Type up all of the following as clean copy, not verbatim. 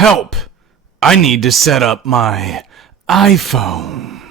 Help! I need to set up my iPhone.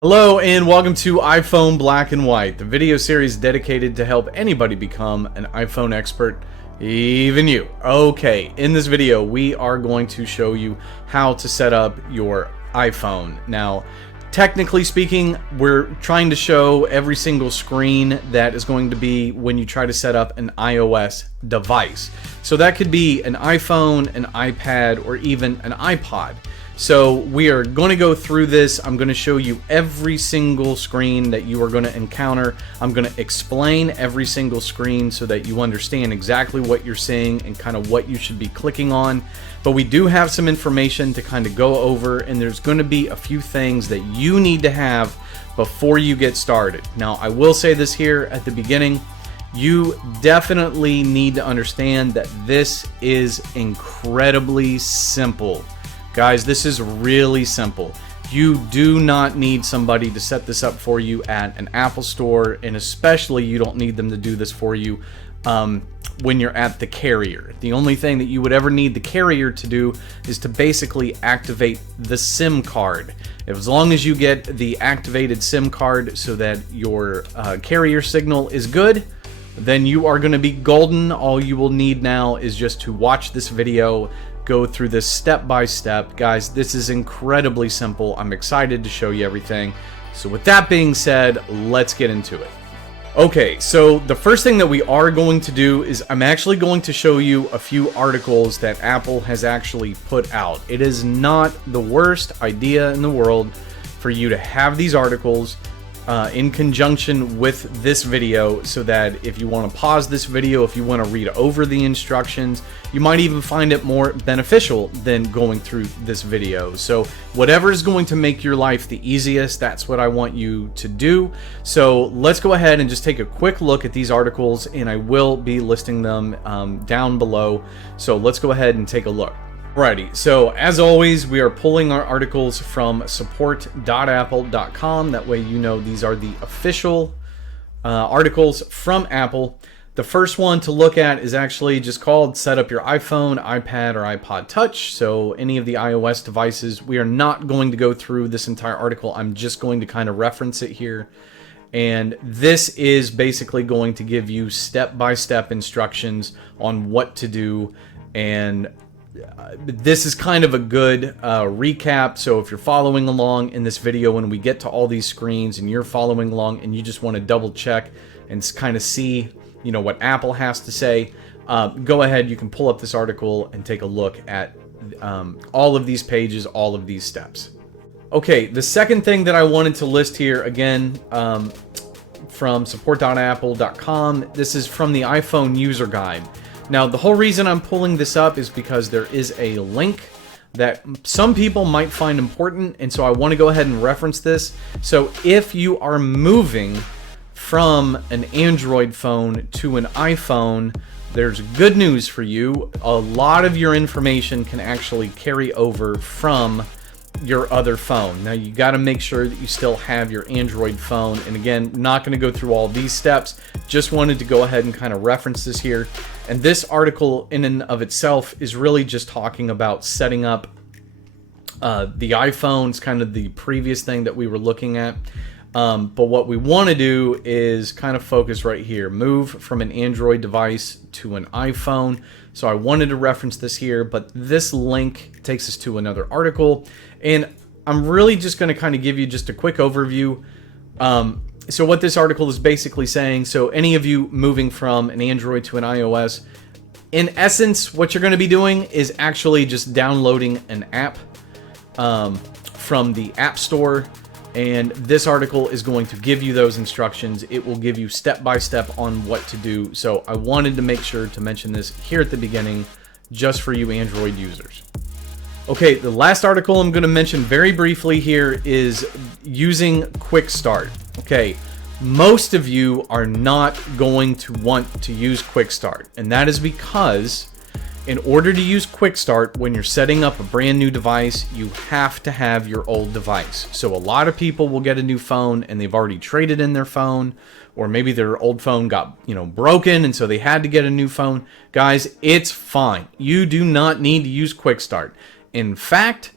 Hello and welcome to iPhone Black and White, the video series dedicated to help anybody become an iPhone expert, even you. Okay, in this video we are going to show you how to set up your iPhone. Now, technically speaking, we're trying to show every single screen that is going to be when you try to set up an iOS device. So that could be an iPhone, an iPad, or even an iPod. So we are going to go through this. I'm going to show you every single screen that you are going to encounter. I'm going to explain every single screen so that you understand exactly what you're seeing and kind of what you should be clicking on. But we do have some information to kind of go over, and there's going to be a few things that you need to have before you get started. Now, I will say this here at the beginning. You definitely need to understand that this is incredibly simple. Guys, this is really simple. You do not need somebody to set this up for you at an Apple store, and especially you don't need them to do this for you when you're at the carrier. The only thing that you would ever need the carrier to do is to basically activate the SIM card. As long as you get the activated SIM card so that your carrier signal is good, then you are going to be golden. All you will need now is just to watch this video, go through this step by step. Guys, this is incredibly simple. I'm excited to show you everything. So with that being said, let's get into it. Okay, so the first thing that we are going to do is I'm actually going to show you a few articles that Apple has actually put out. It is not the worst idea in the world for you to have these articles in conjunction with this video, so that if you want to pause this video, if you want to read over the instructions, you might even find it more beneficial than going through this video. So whatever is going to make your life the easiest, that's what I want you to do. So let's go ahead and just take a quick look at these articles, and I will be listing them down below. So let's go ahead and take a look. Alrighty, so as always, we are pulling our articles from support.apple.com. That way you know these are the official articles from Apple. The first one to look at is actually just called Set Up Your iPhone, iPad, or iPod Touch. So any of the iOS devices. We are not going to go through this entire article. I'm just going to kind of reference it here. And this is basically going to give you step-by-step instructions on what to do, and this is kind of a good recap. So if you're following along in this video, when we get to all these screens and you're following along and you just want to double check and kind of see, you know, what Apple has to say, go ahead, you can pull up this article and take a look at all of these pages, all of these steps. Okay, the second thing that I wanted to list here, again, from support.apple.com, this is from the iPhone user guide. Now, the whole reason I'm pulling this up is because there is a link that some people might find important, and so I want to go ahead and reference this. So if you are moving from an Android phone to an iPhone, there's good news for you. A lot of your information can actually carry over from your other phone. Now, you got to make sure that you still have your Android phone, and again, not going to go through all these steps, just wanted to go ahead and kind of reference this here. And this article in and of itself is really just talking about setting up the iPhones, kind of the previous thing that we were looking at. But what we want to do is kind of focus right here, move from an Android device to an iPhone. So I wanted to reference this here, but this link takes us to another article, and I'm really just going to kind of give you just a quick overview. So what this article is basically saying, so any of you moving from an Android to an iOS, in essence, what you're going to be doing is actually just downloading an app from the App Store. And this article is going to give you those instructions. It will give you step-by-step on what to do. So I wanted to make sure to mention this here at the beginning, just for you Android users. Okay, the last article I'm going to mention very briefly here is using Quick Start. Okay, most of you are not going to want to use Quick Start, and that is because In order to use Quick Start when you're setting up a brand new device, you have to have your old device. So a lot of people will get a new phone and they've already traded in their phone, or maybe their old phone got, broken and so they had to get a new phone. Guys, it's fine. You do not need to use Quick Start. In fact,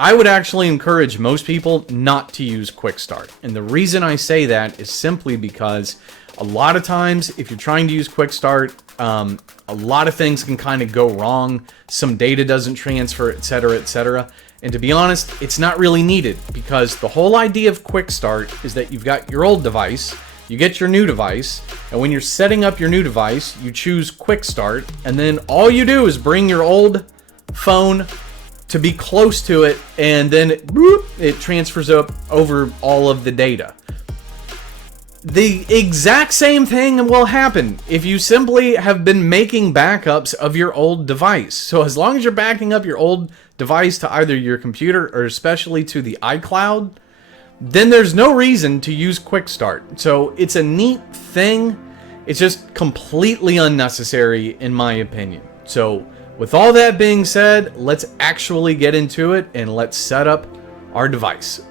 I would actually encourage most people not to use Quick Start. And the reason I say that is simply because a lot of times, if you're trying to use Quick Start, a lot of things can kind of go wrong. Some data doesn't transfer, etc., etc. And to be honest, it's not really needed, because the whole idea of Quick Start is that you've got your old device, you get your new device, and when you're setting up your new device, you choose Quick Start, and then all you do is bring your old phone to be close to it, and then it transfers up over all of the data. The exact same thing will happen if you simply have been making backups of your old device. So as long as you're backing up your old device to either your computer or especially to the iCloud, then there's no reason to use Quick Start. So it's a neat thing. It's just completely unnecessary in my opinion. So with all that being said, let's actually get into it and let's set up our device.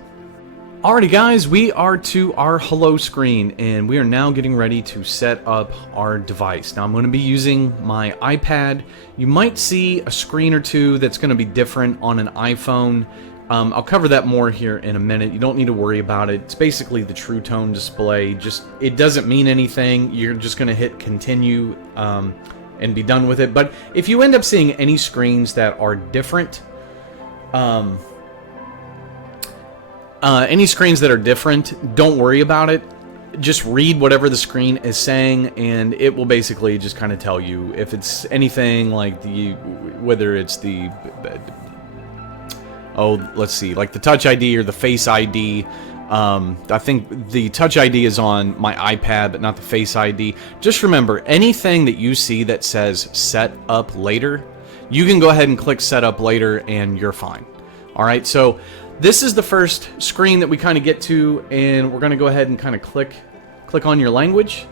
Alrighty guys, we are to our hello screen and we are now getting ready to set up our device. Now I'm going to be using my iPad. You might see a screen or two that's going to be different on an iPhone. I'll cover that more here in a minute. You don't need to worry about it. It's basically the True Tone display. It doesn't mean anything. You're just going to hit continue and be done with it. But if you end up seeing any screens that are different, don't worry about it. Just read whatever the screen is saying, and it will basically just kind of tell you if it's anything like whether it's the, let's see, like the Touch ID or the Face ID. I think the Touch ID is on my iPad, but not the Face ID. Just remember, anything that you see that says set up later, you can go ahead and click set up later and you're fine. All right, so this is the first screen that we kind of get to, and we're going to go ahead and kind of click on your language.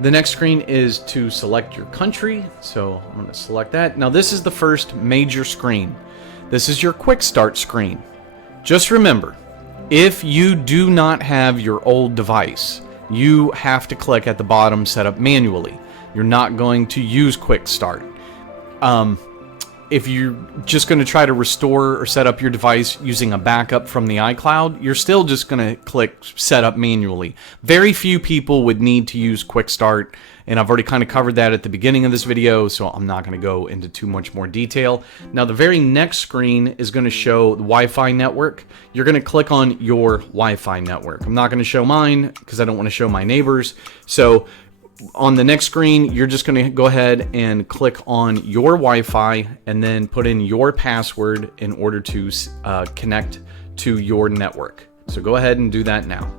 The next screen is to select your country, so I'm going to select that. Now this is the first major screen. This is your Quick Start screen. Just remember, if you do not have your old device, you have to click at the bottom set up manually. You're not going to use Quick Start. If you're just going to try to restore or set up your device using a backup from the iCloud, you're still just going to click set up manually. Very few people would need to use Quick Start, and I've already kind of covered that at the beginning of this video, so I'm not going to go into too much more detail. Now the very next screen is going to show the Wi-Fi network. You're going to click on your Wi-Fi network. I'm not going to show mine because I don't want to show my neighbors. So on the next screen, you're just going to go ahead and click on your Wi-Fi and then put in your password in order to connect to your network. So go ahead and do that now.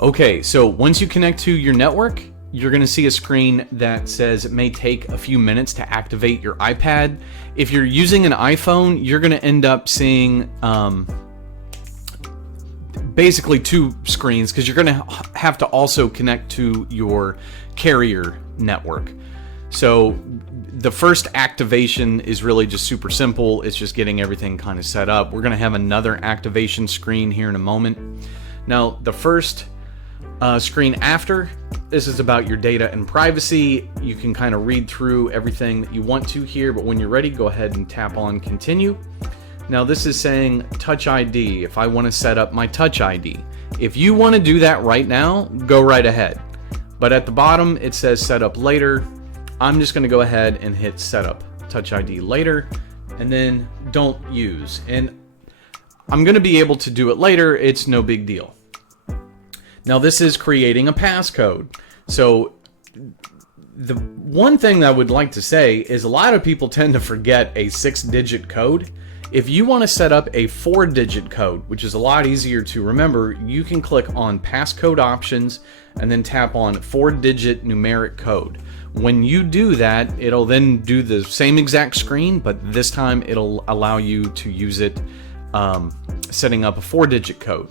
Okay, so once you connect to your network, you're going to see a screen that says it may take a few minutes to activate your iPad. If you're using an iPhone, you're going to end up seeing basically two screens, because you're going to have to also connect to your carrier network. So the first activation is really just super simple. It's just getting everything kind of set up. We're going to have another activation screen here in a moment. Now the first screen after this is about your data and privacy. You can kind of read through everything that you want to here, but when you're ready, go ahead and tap on continue. Now this is saying Touch ID, if I want to set up my Touch ID. If you want to do that right now, go right ahead. But at the bottom it says set up later. I'm just going to go ahead and hit set up Touch ID later, and then don't use. And I'm going to be able to do it later, it's no big deal. Now this is creating a passcode. So the one thing that I would like to say is a lot of people tend to forget a 6-digit code. If you want to set up a 4-digit code, which is a lot easier to remember, you can click on passcode options and then tap on 4-digit numeric code. When you do that, it'll then do the same exact screen, but this time it'll allow you to use it setting up a 4-digit code.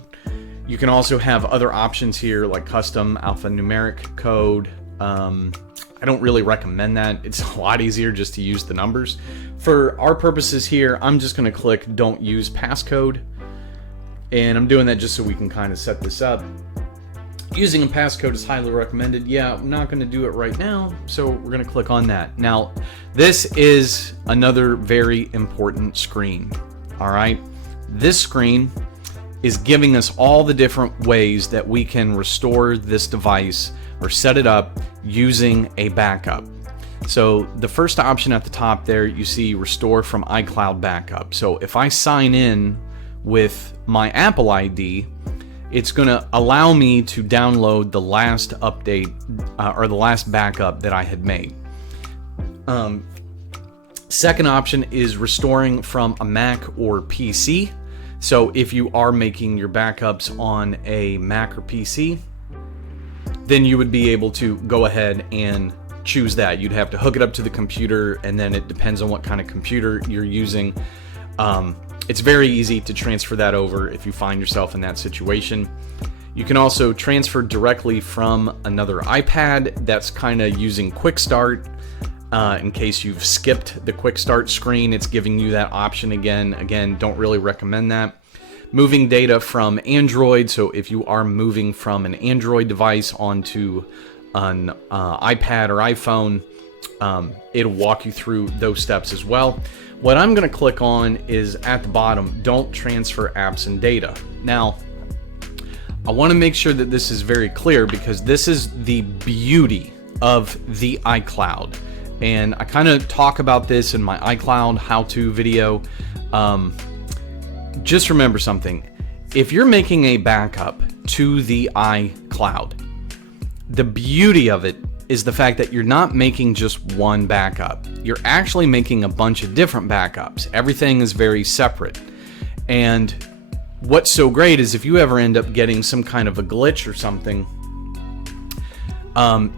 You can also have other options here like custom alphanumeric code. I don't really recommend that. It's a lot easier just to use the numbers. For our purposes here, I'm just going to click don't use passcode. And I'm doing that just so we can kind of set this up. Using a passcode is highly recommended. Yeah, I'm not going to do it right now, so we're going to click on that. Now, this is another very important screen. All right, this screen is giving us all the different ways that we can restore this device or set it up using a backup. So the first option at the top there, you see restore from iCloud backup. So if I sign in with my Apple ID, it's going to allow me to download the last update or the last backup that I had made. Second option is restoring from a Mac or PC. So if you are making your backups on a Mac or PC, then you would be able to go ahead and choose that. You'd have to hook it up to the computer, and then it depends on what kind of computer you're using. It's very easy to transfer that over if you find yourself in that situation. You can also transfer directly from another iPad that's kind of using Quick Start. In case you've skipped the Quick Start screen, it's giving you that option again. Again, don't really recommend that. Moving data from Android, so if you are moving from an Android device onto an iPad or iPhone, it'll walk you through those steps as well. What I'm going to click on is at the bottom, don't transfer apps and data. Now, I want to make sure that this is very clear because this is the beauty of the iCloud. And I kind of talk about this in my iCloud how-to video. Just remember something. If you're making a backup to the iCloud, the beauty of it is the fact that you're not making just one backup. You're actually making a bunch of different backups. Everything is very separate. And what's so great is if you ever end up getting some kind of a glitch or something,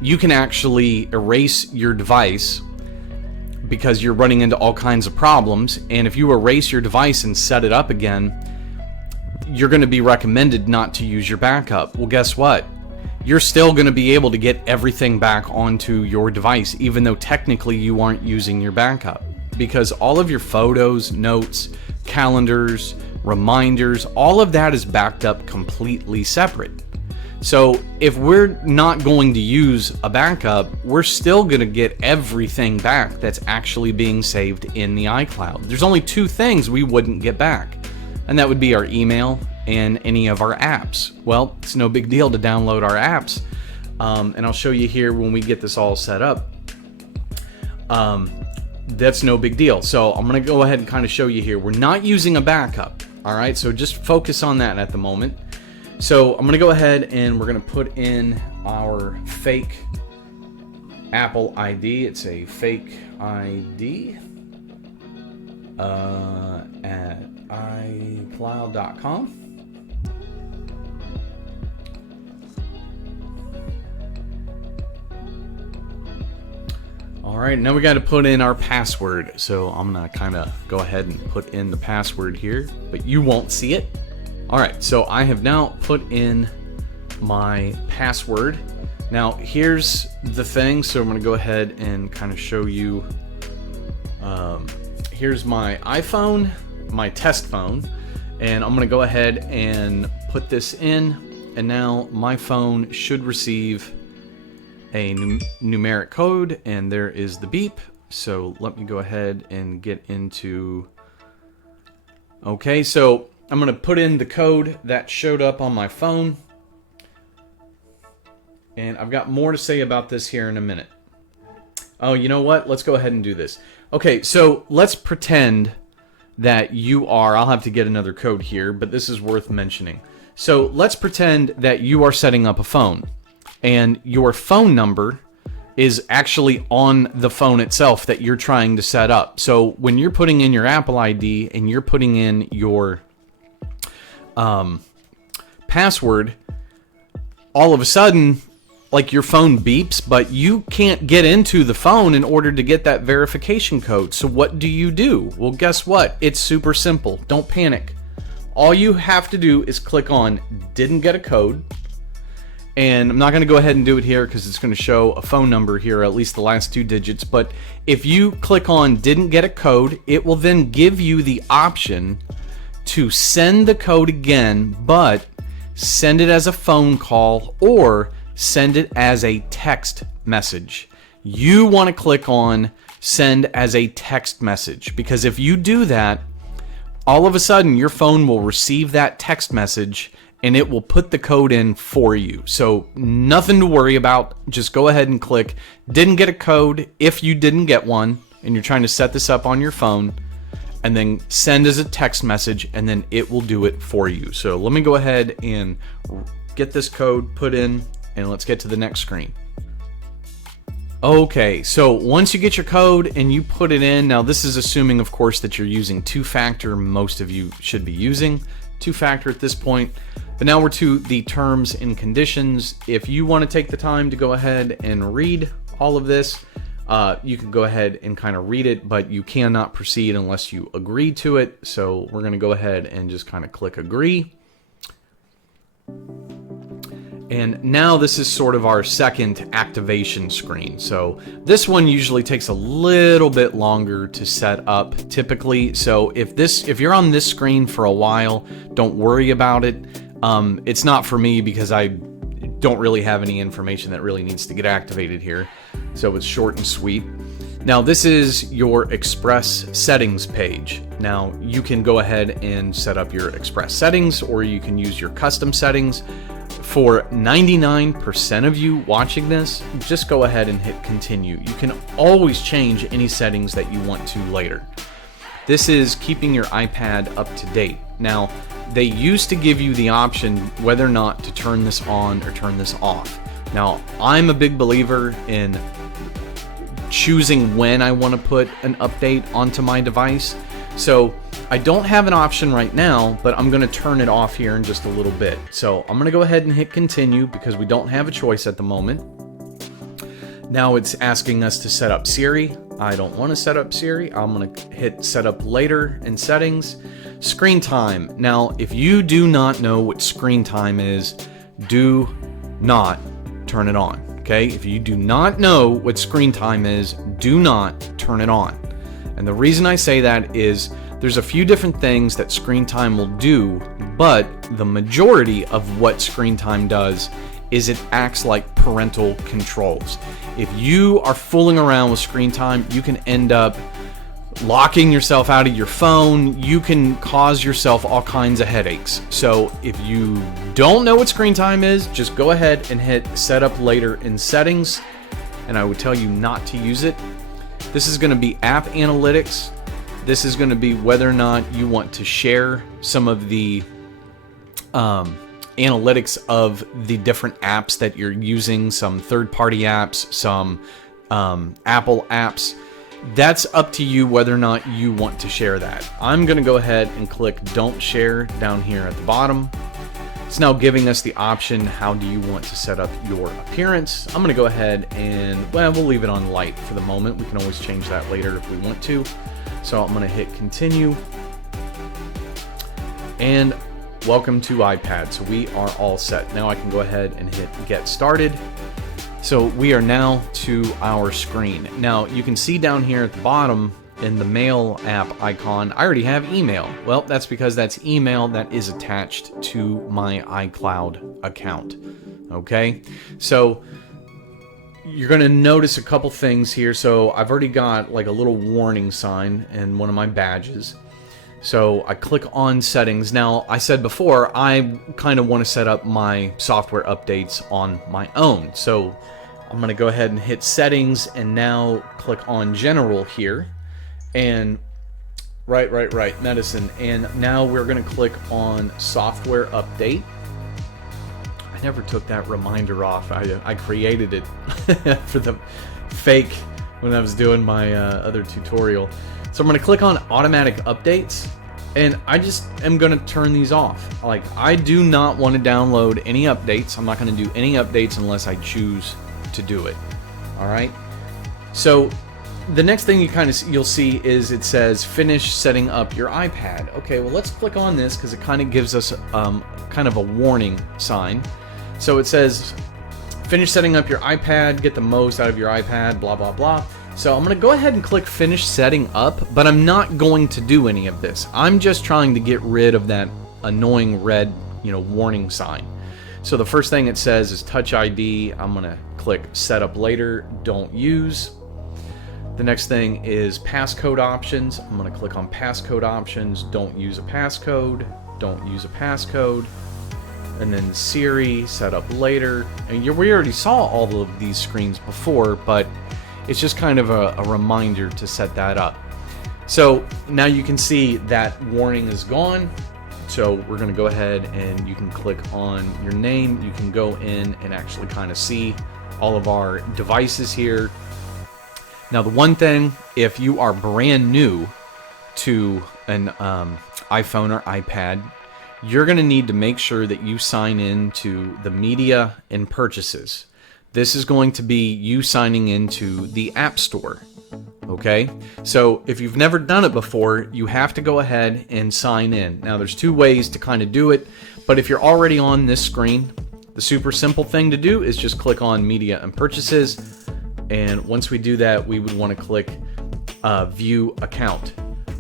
you can actually erase your device because you're running into all kinds of problems. And if you erase your device and set it up again, you're going to be recommended not to use your backup. Well, guess what? You're still going to be able to get everything back onto your device, even though technically you aren't using your backup, because all of your photos, notes, calendars, reminders, all of that is backed up completely separate. So if we're not going to use a backup, we're still going to get everything back that's actually being saved in the iCloud. There's only two things we wouldn't get back, and that would be our email and any of our apps. Well, it's no big deal to download our apps, and I'll show you here when we get this all set up. That's no big deal. So I'm going to go ahead and kind of show you here. We're not using a backup, all right? So just focus on that at the moment. So I'm going to go ahead and we're going to put in our fake Apple ID. It's a fake ID at iCloud.com. All right, now we got to put in our password. So I'm going to kind of go ahead and put in the password here, but you won't see it. All right, so I have now put in my password. Now here's the thing. So I'm going to go ahead and kind of show you. Here's my iPhone, my test phone, and I'm going to go ahead and put this in. And now my phone should receive a numeric code, and there is the beep. So let me go ahead and get into. Okay, so I'm going to put in the code that showed up on my phone. And I've got more to say about this here in a minute. Oh, you know what? Let's go ahead and do this. Okay, so let's pretend that you are, I'll have to get another code here, but this is worth mentioning. So let's pretend that you are setting up a phone, and your phone number is actually on the phone itself that you're trying to set up. So when you're putting in your Apple ID and you're putting in your password, all of a sudden, like, your phone beeps, but you can't get into the phone in order to get that verification code. So what do? Well, guess what? It's super simple. Don't panic. All you have to do is click on didn't get a code, And I'm not going to go ahead and do it here because it's going to show a phone number here, at least the last 2 digits. But if you click on didn't get a code, it will then give you the option to send the code again, but send it as a phone call or send it as a text message. You want to click on send as a text message, because if you do that, all of a sudden your phone will receive that text message and it will put the code in for you. So nothing to worry about. Just go ahead and click didn't get a code if you didn't get one and you're trying to set this up on your phone, and then send as a text message, and then it will do it for you. So let me go ahead and get this code put in, and let's get to the next screen. Okay, so once you get your code and you put it in, now this is assuming, of course, that you're using two-factor. Most of you should be using two-factor at this point. But now we're to the terms and conditions. If you want to take the time to go ahead and read all of this, you can go ahead and kind of read it, but you cannot proceed unless you agree to it. So we're going to go ahead and just kind of click agree. And now this is sort of our second activation screen. So this one usually takes a little bit longer to set up typically. So if you're on this screen for a while, don't worry about it. It's not for me because I don't really have any information that really needs to get activated here. So it's short and sweet. Now this is your Express settings page. Now you can go ahead and set up your Express settings, or you can use your custom settings. For 99% of you watching this, just go ahead and hit continue. You can always change any settings that you want to later. This is keeping your iPad up to date. Now, they used to give you the option whether or not to turn this on or turn this off. Now, I'm a big believer in choosing when I want to put an update onto my device. So I don't have an option right now, but I'm going to turn it off here in just a little bit. So I'm going to go ahead and hit continue because we don't have a choice at the moment. Now it's asking us to set up Siri. I don't want to set up Siri. I'm going to hit set up later in settings. Screen time. Now, if you do not know what screen time is, do not turn it on. Okay? If you do not know what screen time is, do not turn it on. And the reason I say that is there's a few different things that screen time will do, but the majority of what screen time does is it acts like parental controls. If you are fooling around with screen time, you can end up locking yourself out of your phone. You can cause yourself all kinds of headaches. So if you don't know what screen time is, just go ahead and hit set up later in settings, and I would tell you not to use it. This is going to be app analytics. This is going to be whether or not you want to share some of the analytics of the different apps that you're using, some third-party apps, some Apple apps. That's up to you whether or not you want to share that. I'm going to go ahead and click Don't Share down here at the bottom. It's now giving us the option, how do you want to set up your appearance? I'm going to go ahead and, well, we'll leave it on light for the moment. We can always change that later if we want to. So I'm going to hit continue. And welcome to iPad. So we are all set. Now I can go ahead and hit get started. So we are now to our screen. Now you can see down here at the bottom in the mail app icon, I already have email. Well, that's because that's email that is attached to my iCloud account. Okay, so you're going to notice a couple things here. So I've already got like a little warning sign in one of my badges. So I click on settings. Now, I said before, I kind of want to set up my software updates on my own. So I'm going to go ahead and hit settings and now click on general here. And right, medicine. And now we're going to click on software update. I never took that reminder off. I created it for the fake when I was doing my other tutorial. So I'm going to click on automatic updates, and I just am going to turn these off. Like, I do not want to download any updates. I'm not going to do any updates unless I choose to do it. All right. So the next thing you'll see is it says finish setting up your iPad. Okay, well, let's click on this because it kind of gives us kind of a warning sign. So it says Finish setting up your iPad, get the most out of your iPad, blah, blah, blah. So I'm going to go ahead and click finish setting up, but I'm not going to do any of this. I'm just trying to get rid of that annoying red, warning sign. So the first thing it says is Touch ID. I'm going to click setup later, don't use. The next thing is passcode options. I'm going to click on passcode options, don't use a passcode, don't use a passcode. And then Siri, set up later. And we already saw all of these screens before, but it's just kind of a reminder to set that up. So now you can see that warning is gone. So we're going to go ahead and you can click on your name. You can go in and actually kind of see all of our devices here. Now the one thing, if you are brand new to an iPhone or iPad, you're going to need to make sure that you sign in to the media and purchases. This is going to be you signing into the App Store. Okay? So if you've never done it before, you have to go ahead and sign in. Now there's two ways to kind of do it, but if you're already on this screen, the super simple thing to do is just click on media and purchases. And once we do that, we would want to click view account.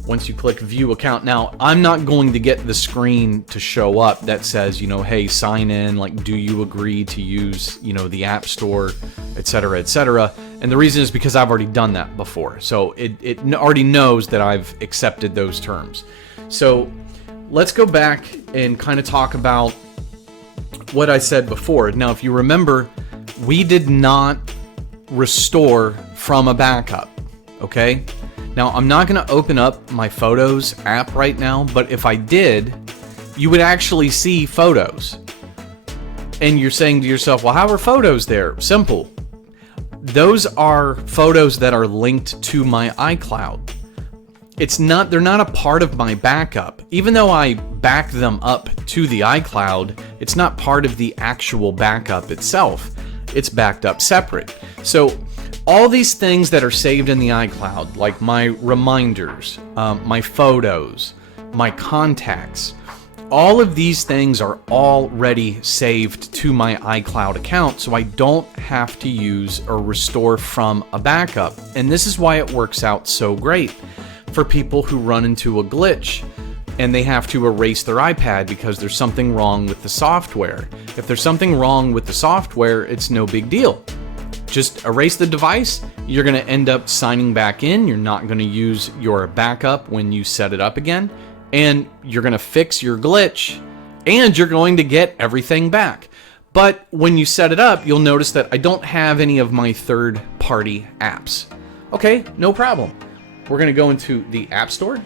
Once you click view account, now I'm not going to get the screen to show up that says, hey, sign in, like, do you agree to use, the App Store, etc., etc. And the reason is because I've already done that before. So it already knows that I've accepted those terms. So let's go back and kind of talk about what I said before. Now, if you remember, we did not restore from a backup, okay? Now, I'm not going to open up my Photos app right now, but if I did, you would actually see photos. And you're saying to yourself, well, how are photos there? Simple. Those are photos that are linked to my iCloud. They're not a part of my backup. Even though I back them up to the iCloud, it's not part of the actual backup itself. It's backed up separate. So all these things that are saved in the iCloud, like my reminders, my photos, my contacts, all of these things are already saved to my iCloud account, so I don't have to use or restore from a backup. And this is why it works out so great for people who run into a glitch and they have to erase their iPad because there's something wrong with the software. If there's something wrong with the software, it's no big deal. Just erase the device, you're going to end up signing back in, you're not going to use your backup when you set it up again, and you're going to fix your glitch, and you're going to get everything back. But when you set it up, you'll notice that I don't have any of my third-party apps. Okay, no problem. We're going to go into the App Store.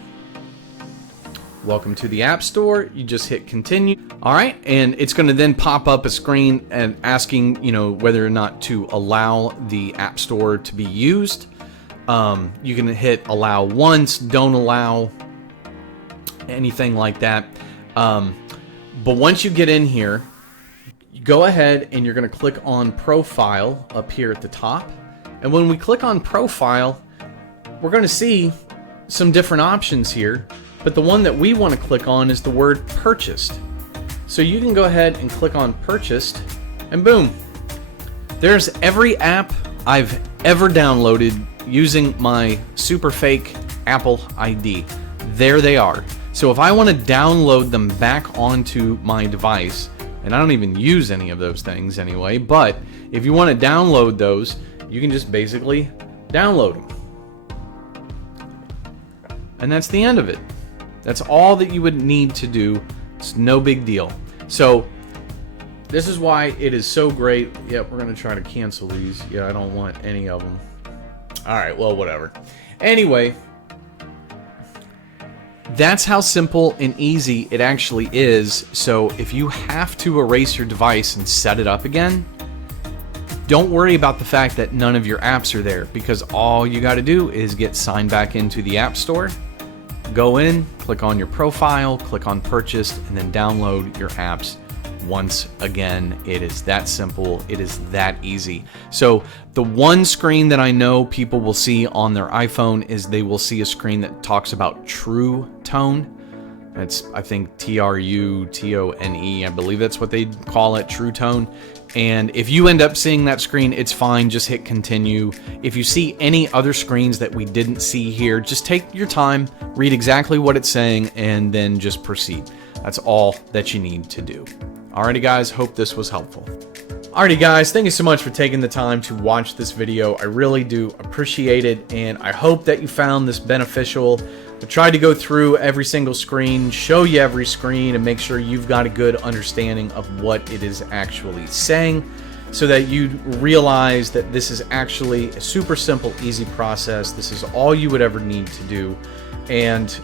Welcome to the App Store. You just hit continue. All right, and it's going to then pop up a screen and asking, whether or not to allow the App Store to be used. You can hit allow once, don't allow, anything like that. But once you get in here, you go ahead and you're going to click on Profile up here at the top. And when we click on Profile, we're going to see some different options here. But the one that we want to click on is the word purchased. So you can go ahead and click on purchased, and boom. There's every app I've ever downloaded using my super fake Apple ID. There they are. So if I want to download them back onto my device, and I don't even use any of those things anyway, but if you want to download those, you can just basically download them. And that's the end of it. That's all that you would need to do. It's no big deal. So this is why it is so great. Yep, we're going to try to cancel these. Yeah, I don't want any of them. All right, well, whatever. Anyway, that's how simple and easy it actually is. So if you have to erase your device and set it up again, don't worry about the fact that none of your apps are there, because all you got to do is get signed back into the App Store. Go in, click on your profile, click on purchased, and then download your apps. Once again, it is that simple. It is that easy. So the one screen that I know people will see on their iPhone is they will see a screen that talks about True Tone. It's, I think, TRUTONE. I believe that's what they call it, True Tone. And if you end up seeing that screen, it's fine. Just hit continue. If you see any other screens that we didn't see here, just take your time, read exactly what it's saying, and then just proceed. That's all that you need to do. Alrighty, guys. Hope this was helpful. Alrighty, guys. Thank you so much for taking the time to watch this video. I really do appreciate it, and I hope that you found this beneficial. I tried to go through every single screen, show you every screen, and make sure you've got a good understanding of what it is actually saying, so that you realize that this is actually a super simple, easy process. This is all you would ever need to do. And,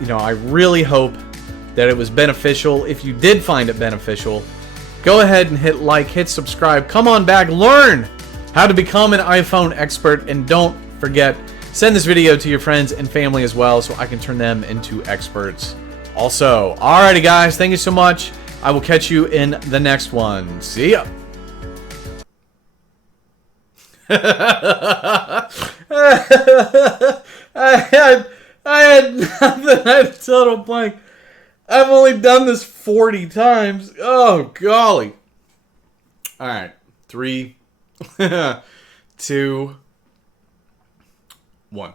you know, I really hope that it was beneficial. If you did find it beneficial, go ahead and hit like, hit subscribe, come on back, learn how to become an iPhone expert, and don't forget, send this video to your friends and family as well, so I can turn them into experts also. Alrighty, guys, thank you so much. I will catch you in the next one. See ya. I had nothing. I had a total blank. I've only done this 40 times. Oh, golly. Alright. 3, 2, 1.